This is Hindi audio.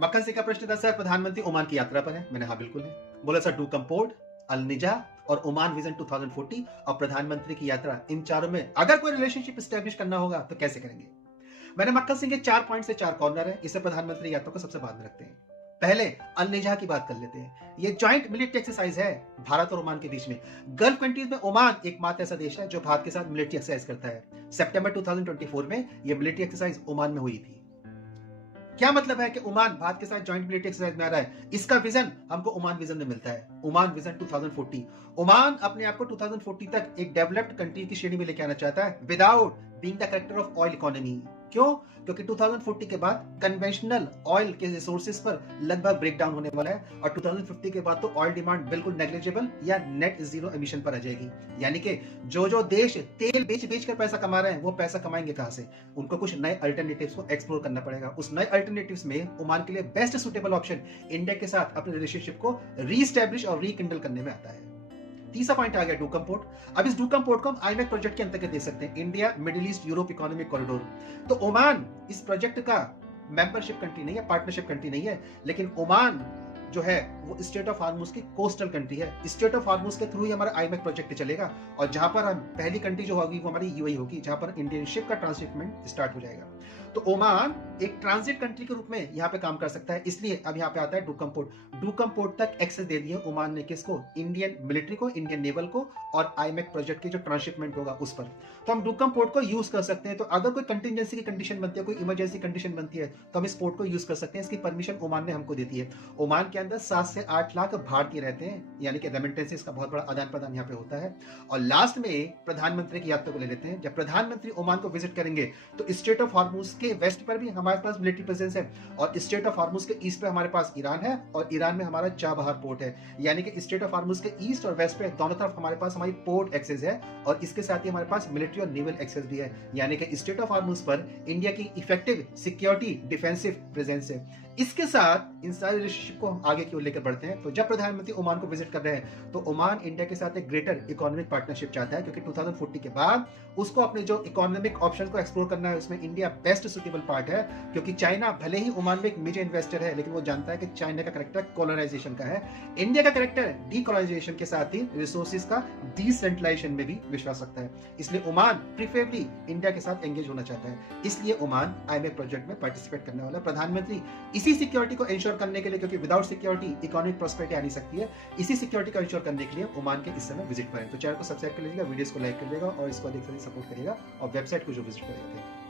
मक्खन सिंह का प्रश्न था, सर प्रधानमंत्री ओमान की यात्रा पर है। मैंने हाँ बिल्कुल है। बोला सर डू कंपोर्ट, अल निजा और ओमान विजन 2040 और प्रधानमंत्री की यात्रा, इन चारों में अगर कोई रिलेशनशिप स्टैब्लिश करना होगा तो कैसे करेंगे। मैंने मक्खन सिंह के 4 पॉइंट से 4 कॉर्नर है, इसे प्रधानमंत्री यात्रा को सबसे बाद में रखते हैं। पहले अल निजा की बात कर लेते हैं। ये जॉइंट मिलिट्री एक्सरसाइज है भारत और ओमान के बीच में। गल्फ कंट्रीज में ओमान एकमात्र ऐसा देश है जो भारत के साथ मिलिट्री एक्सरसाइज करता है। सितंबर 2024 में ये मिलिट्री एक्सरसाइज ओमान में हुई थी। क्या मतलब है कि ओमान भारत के साथ जॉइंट मिलिट्री एक्सरसाइज में आ रहा है। इसका विजन हमको ओमान विजन में मिलता है, ओमान विजन 2040। ओमान अपने आप को 2040 तक एक डेवलप्ड कंट्री की श्रेणी में लेके आना चाहता है without being the character of oil economy. क्यों? क्योंकि 2040 के बाद कन्वेंशनल ऑयल के रिसोर्सेज पर लगभग ब्रेकडाउन होने वाला है और 2050 के बाद तो ऑयल डिमांड बिल्कुल नेग्लिजिबल या नेट जीरो एमिशन पर आ जाएगी। यानी कि जो देश तेल बेच बेच कर पैसा कमा रहे हैं वो पैसा कमाएंगे कहां से? उनको कुछ नए अल्टरनेटिव्स को एक्सप्लोर करना पड़ेगा। उस नए अल्टरनेटिव्स में ओमान के लिए बेस्ट सुटेबल ऑप्शन इंडिया के साथ अपने रिलेशनशिप को रीस्टैब्लिश और रीकिंडल करने में आता है। तीसरा पॉइंट आ गया डूकम पोर्ट। अब इस डूकम पोर्ट को हम आईमेक प्रोजेक्ट के अंतर्गत दे सकते हैं, India middle east Europe economic corridor. तो ओमान इस प्रोजेक्ट का मेंबरशिप कंट्री नहीं है, पार्टनरशिप कंट्री नहीं है, लेकिन ओमान जो है वो स्टेट ऑफ हार्मोज की कोस्टल कंट्री है। स्टेट ऑफ हार्मोज के थ्रू ही हमारा आईमेक प्रोजेक्ट चलेगा और जहां पर हम पहली कंट्री जो होगी वो हमारी यूएई होगी, जहां पर इंडियन शिप का ट्रांसशिपमेंट स्टार्ट हो जाएगा। तो ओमान एक ट्रांजिट कंट्री के रूप में यहाँ पे काम कर सकता है, इसलिए अब यहाँ पे आता है डूकम पोर्ट। डूकम पोर्ट तक एक्सेस दे दिए ओमान ने, किसको? इंडियन मिलिट्री को, इंडियन नेवल को और आईमेक प्रोजेक्ट के जो ट्रांसशिपमेंट होगा उस पर। तो हम डूकम पोर्ट को यूज कर सकते हैं। तो अगर कोई कंटिजेंसी की कंडीशन बनती है, कोई इमरजेंसी कंडीशन बनती है तो हम इस पोर्ट को यूज कर सकते हैं। इसकी परमिशन ओमान ने हमको दे दी है। ओमान के अंदर 7 से 8 लाख भारतीय रहते हैं, यानी कि रेमिटेंसेस का बहुत बड़ा आदान प्रदान यहाँ पे होता है। और लास्ट में प्रधानमंत्री की यात्रा को ले लेते हैं। जब प्रधानमंत्री ओमान को विजिट करेंगे तो स्टेट ऑफ हार्मोज के वेस्ट पर भी हमारे पास मिलिट्री प्रेजेंस है और स्टेट ऑफ हार्मोज के ईस्ट पे हमारे पास ईरान है और ईरान में हमारा चाबहार पोर्ट है। यानी कि स्टेट ऑफ हार्मोज के ईस्ट और वेस्ट पे दोनों तरफ हमारे पास हमारी पोर्ट एक्सेस है और इसके साथ ही हमारे पास मिलिट्री और नेवल एक्सेस भी है। यानी कि स्टेट ऑफ हार्मोज पर इंडिया की इफेक्टिव सिक्योरिटी डिफेंसिव प्रेजेंस है। इसके साथ इन सारे रिलेशनशिप को हम आगे की ओर लेकर बढ़ते हैं। तो जब प्रधानमंत्री ओमान को विजिट कर रहे हैं तो ओमान इंडिया के साथ एक ग्रेटर इकोनॉमिक पार्टनरशिप चाहता है, क्योंकि 2040 के बाद उसको अपने जो इकोनॉमिक ऑप्शन को एक्सप्लोर करना है, उसमें इंडिया बेस्ट सुटेबल पार्ट है। क्योंकि चाइना भले ही ओमान में एक मेजर इन्वेस्टर है, लेकिन वो जानता है कि चाइना का करेक्टर कॉलोनाइजेशन का है, इंडिया का करेक्टर डीकॉलोनाइजेशन के साथ ही रिसोर्सेज का डिसेंट्रलाइजेशन में भी विश्वास रखता है। इसलिए ओमान प्रीफरेबली इंडिया के साथ एंगेज होना चाहता है। इसलिए ओमान आईएमएफ प्रोजेक्ट में पार्टिसिपेट करने वाला है। प्रधानमंत्री इसी सिक्योरिटी को इंश्योर करने के लिए, क्योंकि विदाउट सिक्योरिटी इकोनॉमिक प्रॉस्पेरिटी आ नहीं सकती है, इसी सिक्योरिटी को इंश्योर करने के लिए ओमान के इस समय विजिट पर है। तो चैनल को सब्सक्राइब कर लीजिएगा, वीडियोस को लाइक कर लीजिएगा और इसको अधिक से अधिक सपोर्ट करिएगा और वेबसाइट को जो विजिट करिएगा।